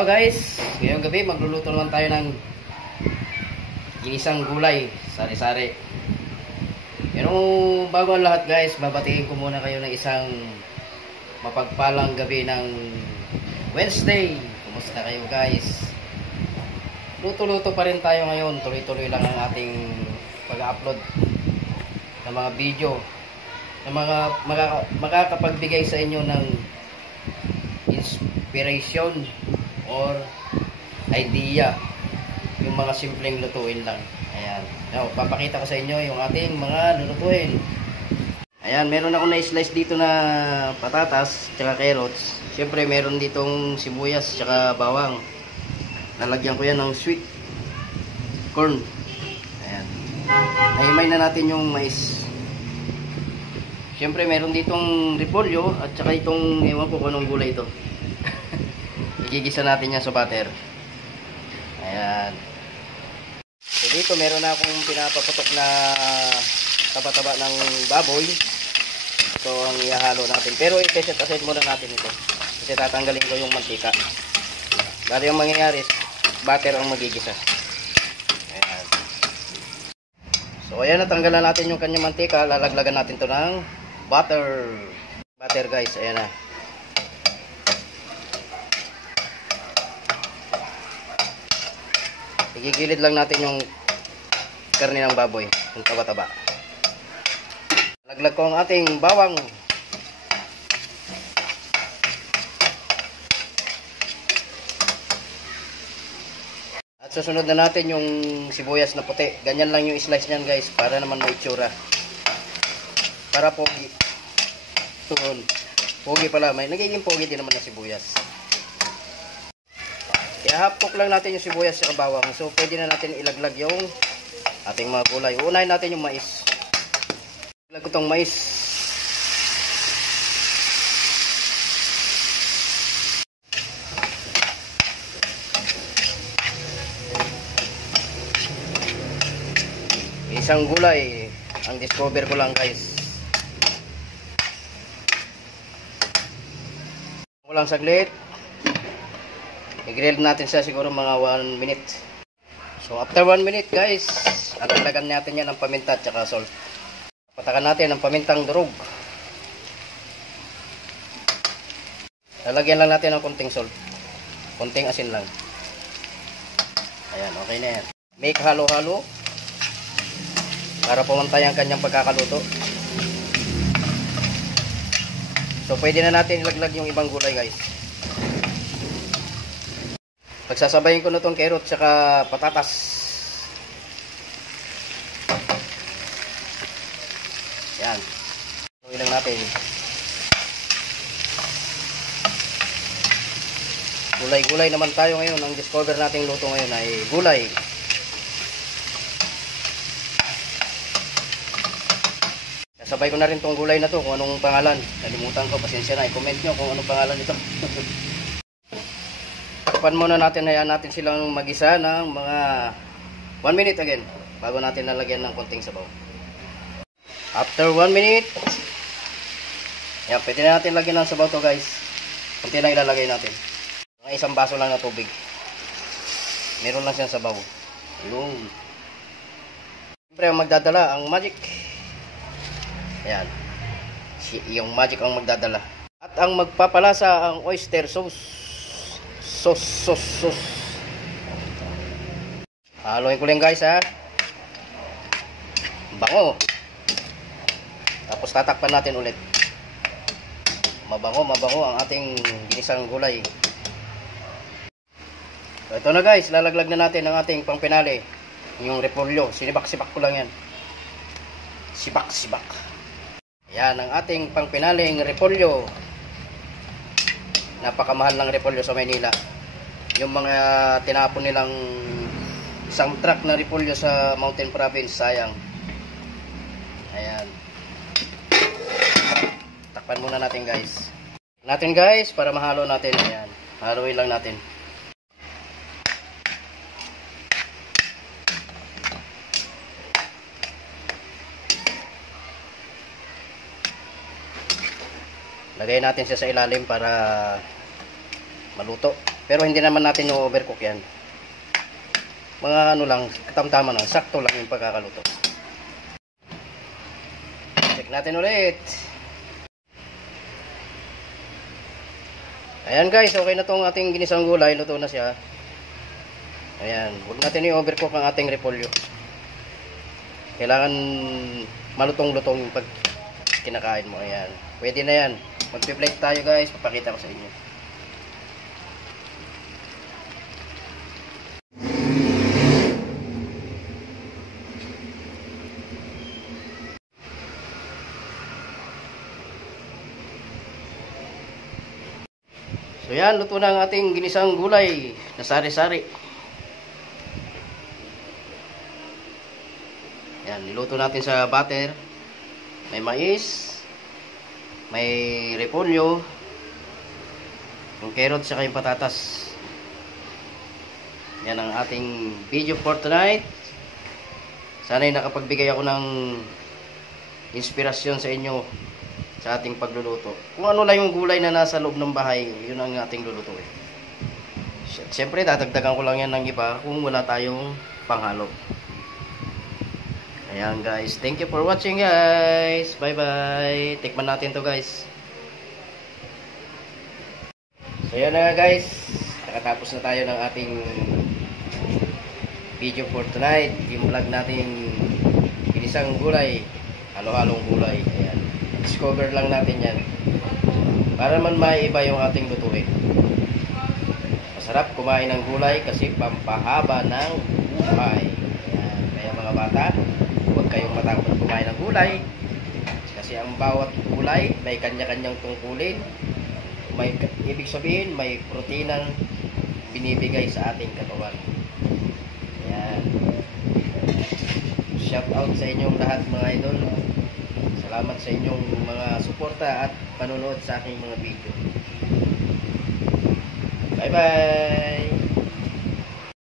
Hello guys, ngayong gabi magluluto naman tayo ng ginisang gulay, sari-sari. Pero bago ang lahat guys, babatiin ko muna kayo ng isang mapagpalang gabi ng Wednesday. Kumusta kayo guys? Luto-luto pa rin tayo ngayon, tuloy-tuloy lang ang ating pag-upload ng mga video na makakapagbigay sa inyo ng inspiration or idea, yung mga simpleng lutuin lang. Ayan, now, papakita ko sa inyo yung ating mga lulutuin. Ayan, meron ako na-slice dito na patatas tsaka carrots. Siyempre meron ditong sibuyas tsaka bawang. Lalagyan ko yan ng sweet corn. Ayan, nahimay na natin yung mais. Siyempre meron ditong repolyo at saka itong, ewan ko kung anong gulay ito. Igigisa natin yan sa butter. Ayan. So dito meron na akong pinapaputok na taba-taba ng baboy. So ang ihahalo natin. Pero i-set aside muna natin ito. Kasi tatanggalin ko yung mantika. Bali yung mangyayari, butter ang magigisa. Ayan. So ayan, natanggalan natin yung kanyang mantika. Lalaglagan natin to ng butter. Butter guys, ayan na. Igigilid lang natin yung karne ng baboy, yung taba-taba. Laglag ko ang ating bawang. At susunod na natin yung sibuyas na puti. Ganyan lang yung slice niyan guys, para naman may itsura. Para pogi. Tuhon. Pogi pala, may nagiging pogi din naman na sibuyas. I-half-cook lang natin yung sibuyas sa bawang. So, pwede na natin ilaglag yung ating mga gulay. Uunahin natin yung mais. Ilaglag ko itong mais. Isang gulay. Ang discover ko lang guys. Kulang saglit. I-grill natin siya siguro mga 1 minute. So after 1 minute guys, lagyan natin yan ng paminta at saka salt. Patakan natin ng pamintang durog. Lalagyan lang natin ng konting salt. Konting asin lang. Ayan, okay na yan. Make halo-halo para pumantay ang kanyang pagkakaluto. So pwede na natin ilaglag yung ibang gulay guys. Pagsasabayin ko na itong carrot saka patatas. Yan. Tuloy lang natin. Gulay-gulay naman tayo ngayon. Ang discover nating luto ngayon ay gulay. Kasabay ko na rin itong gulay na to kung anong pangalan. Nalimutan ko. Pasensya na. I-comment nyo kung anong pangalan ito. Takpan muna natin, hayaan natin silang magisa ng mga 1 minute again bago natin nalagyan ng konting sabaw. After 1 minute, yan, pwede na natin lagyan ng sabaw to guys. Kunti lang ilalagay natin. Mga isang baso lang na tubig. Meron lang siyang sabaw. Ayun. Siyempre ang magdadala, ang magic. Ayan. Yung magic ang magdadala. At ang magpapalasa, ang oyster sauce. Sos. Haluin ko lang guys ha. Bango. Tapos tatakpan natin ulit. Mabango ang ating ginisang gulay. So, ito na guys, lalaglag na natin ang ating pangpinali. Yung repolyo, sinibak-sibak ko lang yan. Sibak. Yan ang ating pangpinaling repolyo. Napakamahal ng repolyo sa Maynila. Yung mga tinapon nilang isang truck na repolyo sa Mountain Province, sayang. Ayan. Takpan muna natin guys. Para mahalo natin. Ayan. Haluin lang natin. Lagay natin siya sa ilalim para maluto. Pero hindi naman natin i-overcook yan. Mga ano lang, katamtama lang, sakto lang yung pagkakaluto. Check natin ulit. Ayan guys, okay na tong ating ginisang gulay, luto na siya. Ayan, huwag natin i-overcook ang ating repolyo. Kailangan malutong-lutong yung pag kinakain mo. Ayan, pwede na yan. Magpi-plate tayo guys, papakita ko sa inyo. So yan, luto na ang ating ginisang gulay na sari-sari. Yan, niluto natin sa butter. May mais, may repolyo, yung carrots saka yung patatas. Yan ang ating video for tonight. Sana'y nakapagbigay ako ng inspirasyon sa inyo sa ating pagluluto. Kung ano lang yung gulay na nasa loob ng bahay, yun ang ating lulutuin. Siyempre, dadagdagan ko lang yan ng iba kung wala tayong panghalo. Ayan guys, thank you for watching guys. Bye bye. Tikman natin to guys. So yan na guys, nakatapos na tayo ng ating video for tonight. Yung vlog natin ginisang gulay, halo-halong gulay. Ayan, discover lang natin yan para man maiba yung ating lutuin. Masarap kumain ng gulay kasi pampahaba ng buhay. Ayan, kaya mga bata, huwag kayong matakot kumain ng gulay kasi ang bawat gulay may kanya-kanyang tungkulin. May ibig sabihin, may proteinang binibigay sa ating katawan. Ayan. Shout out sa inyong lahat mga idol. Salamat sa inyong mga suporta at panonood sa aking mga video. Bye bye.